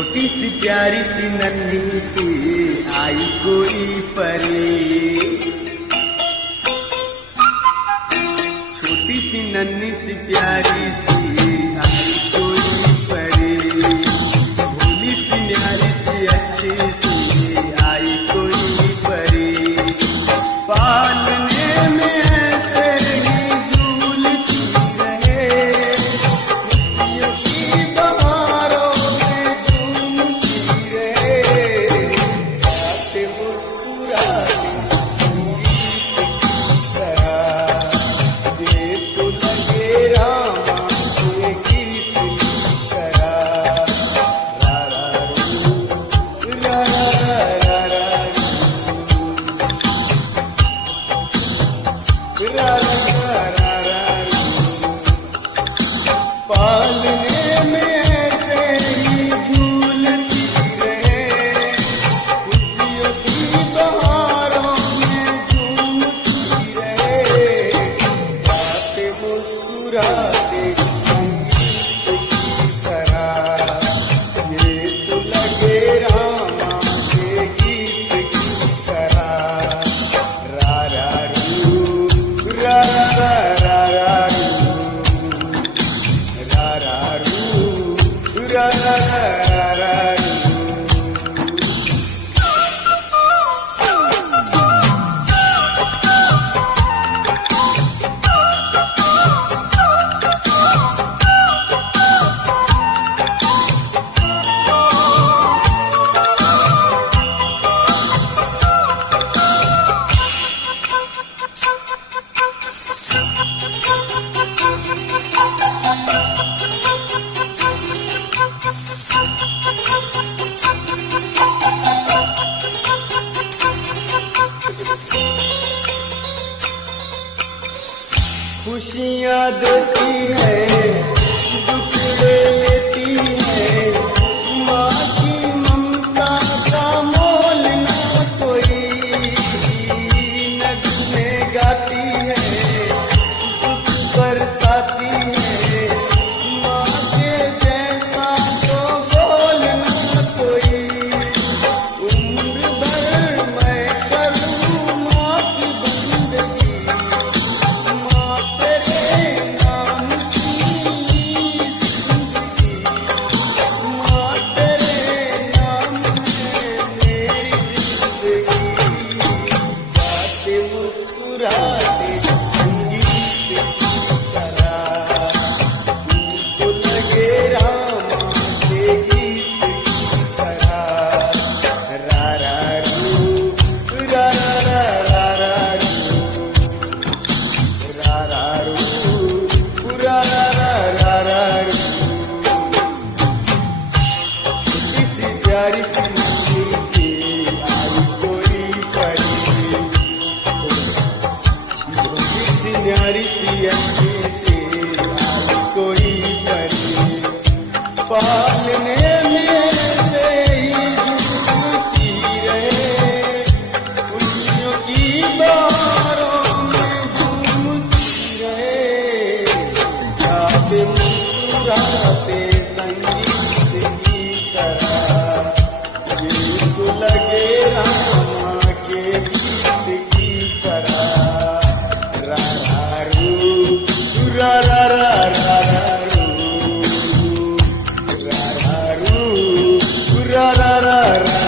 छोटी सी प्यारी सी नन्ही सी आई कोई परी, छोटी सी नन्ही सी प्यारी सी आई कोई परी, भोली सी न्यारी सी अच्छी सी आई कोई परी, पालने में ऐसे ही झूलती रहे, खुशियों की बहारों में झूमती रहे, गाते मुस्कुराते संगीत की तरह, ये तो लगे रामा के गीत की तरह, रा रा रू, रा रा रा रा रू, रा रा रा रा रू। पालने में ऐसे ही झूलती रहे, खुशियों की बहारों में झूमती रहे, गाते मुस्कुराते संगीत की तरह, ये तो लगे रामा के गीत की तरह, रा रा रू, रा रा रा रा रू, रा रा रू, रा रा रा रा रू। खुशियाँ देती है, दुख लेती है, माँ की ममता का मोल ना कोई, नगमे गाती है, दुख बरसाती है, माँ के जैसा तो बोल ना कोई, उम्र भर मैं करूँ माँ की बंदगी, माँ तेरे नाम की जिंदगी, माँ तेरे नाम है मेरी जिंदगी, गाते मुस्कुराते संगीत की तरह, तुमको लगे रामा के गीत की तरह, रा रा रू, रा रा रा रा रू, रा रा रू, रा रा रा रू। छोटी सी प्यारी सी नन्ही सी आई कोई परी, भोली सी न्यारी सी अच्छी सी आई कोई परी, पालने में से ही झूलती रहे, खुशियों की बहारों में झूमती रहे, गाते मुस्कुराते संगीत की तरह, ये तो लगे रामा के गीत की तरह, रा रा रू, रा रा रा रा रा रू, रा रा रू, रा रा रा रा